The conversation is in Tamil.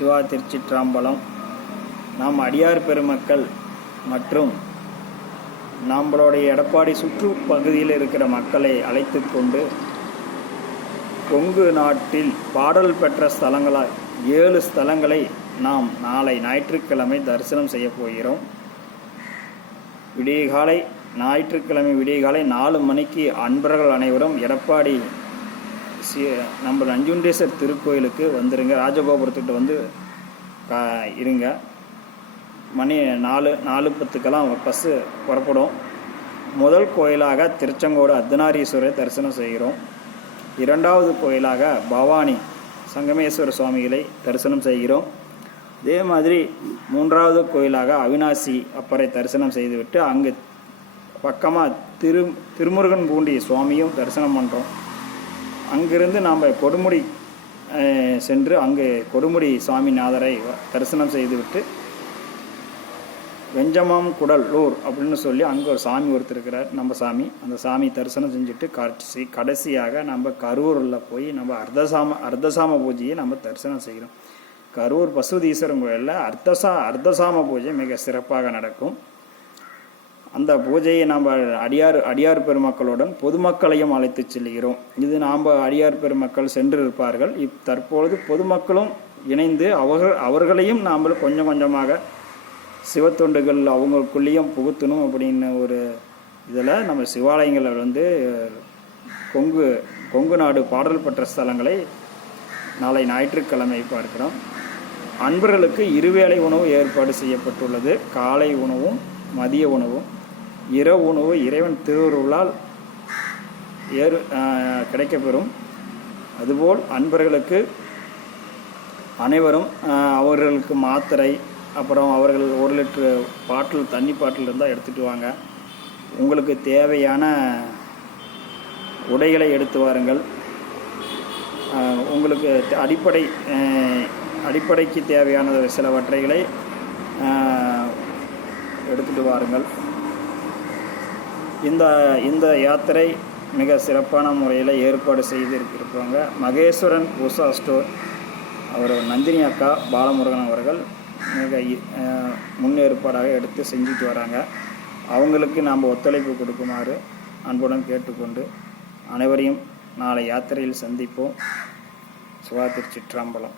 சிவா திருச்சிற்றம்பலம். நாம் அடியார் பெருமக்கள் மற்றும் நம்மளுடைய எடப்பாடி சுற்று பகுதியில் இருக்கிற மக்களை அழைத்து கொண்டு கொங்கு நாட்டில் பாடல் பெற்ற ஸ்தலங்களாய் 7 ஸ்தலங்களை நாம் நாளை ஞாயிற்றுக்கிழமை தரிசனம் செய்ய போகிறோம். ஞாயிற்றுக்கிழமை விடியகாலை 4 மணிக்கு அன்பர்கள் அனைவரும் எடப்பாடி நம்ம நஞ்சுண்டேஸ்வர் திருக்கோயிலுக்கு வந்துடுங்க. ராஜகோபுரத்துக்கிட்ட வந்து இருங்க. மணி 4:10 பஸ்ஸு புறப்படும். முதல் கோயிலாக திருச்செங்கோடு அர்த்தநாரீஸ்வரரை தரிசனம் செய்கிறோம். 2வது கோயிலாக பவானி சங்கமேஸ்வர சுவாமிகளை தரிசனம் செய்கிறோம். அதே மாதிரி 3வது கோயிலாக அவினாசி அப்பரை தரிசனம் செய்துவிட்டு அங்கு பக்கமாக திருமுருகன் பூண்டி சுவாமியும் தரிசனம் பண்ணுறோம். அங்கிருந்து நாம் கொடுமுடி சென்று அங்கு கொடுமுடி சுவாமிநாதரை தரிசனம் செய்துவிட்டு வெஞ்சமாம் குடலூர் அப்படின்னு சொல்லி அங்கே ஒரு சாமி ஒருத்தர் இருக்கிறார், நம்ம சாமி. அந்த சாமி தரிசனம் செஞ்சுட்டு கடைசியாக நம்ம கரூரில் போய் நம்ம அர்த்தசாம பூஜையை நம்ம தரிசனம் செய்கிறோம். கரூர் பசுதீஸ்வரன் கோயிலில் அர்த்தசாம பூஜை மிக சிறப்பாக நடக்கும். அந்த பூஜையை நாம் அடியார் பெருமக்களுடன் பொதுமக்களையும் அழைத்து செல்கிறோம். இது நாம் அடியார் பெருமக்கள் சென்றிருப்பார்கள். தற்பொழுது பொதுமக்களும் இணைந்து அவர்களையும் நாம் கொஞ்சம் கொஞ்சமாக சிவத்தொண்டுகள் அவங்களுக்குள்ளேயும் புகுத்தணும் அப்படின்னு ஒரு இதில் நம்ம சிவாலயங்களில் வந்து கொங்கு நாடு பாடல் பெற்ற ஸ்தலங்களை நாளை ஞாயிற்றுக்கிழமை பார்க்கிறோம். அன்பர்களுக்கு 2 வேளை உணவு ஏற்பாடு செய்யப்பட்டுள்ளது. காலை உணவும் மதிய உணவும். இரவு உணவு இறைவன் திருவுருளால் கிடைக்கப்பெறும். அதுபோல் அன்பர்களுக்கு அனைவரும் அவர்களுக்கு மாத்திரை, அப்புறம் அவர்கள் 1 லிட்டர் பாட்டில் தண்ணி பாட்டில் இருந்தால் எடுத்துகிட்டு வாங்க. உங்களுக்கு தேவையான உடைகளை எடுத்து வாருங்கள். உங்களுக்கு அடிப்படைக்கு தேவையான சிலவற்றைகளை எடுத்துகிட்டு வாருங்கள். இந்த யாத்திரை மிக சிறப்பான முறையில் ஏற்பாடு செய்திருப்பாங்க. மகேஸ்வரன் பூசா ஸ்டோர் அவர் நந்தினி அக்கா பாலமுருகன் அவர்கள் மிக முன்னேற்பாடாக எடுத்து செஞ்சுட்டு வராங்க. அவங்களுக்கு நாம் ஒத்துழைப்பு கொடுக்குமாறு அன்புடன் கேட்டுக்கொண்டு அனைவரையும் நாளை யாத்திரையில் சந்திப்போம். சிவா திருச்சிற்றம்பலம்.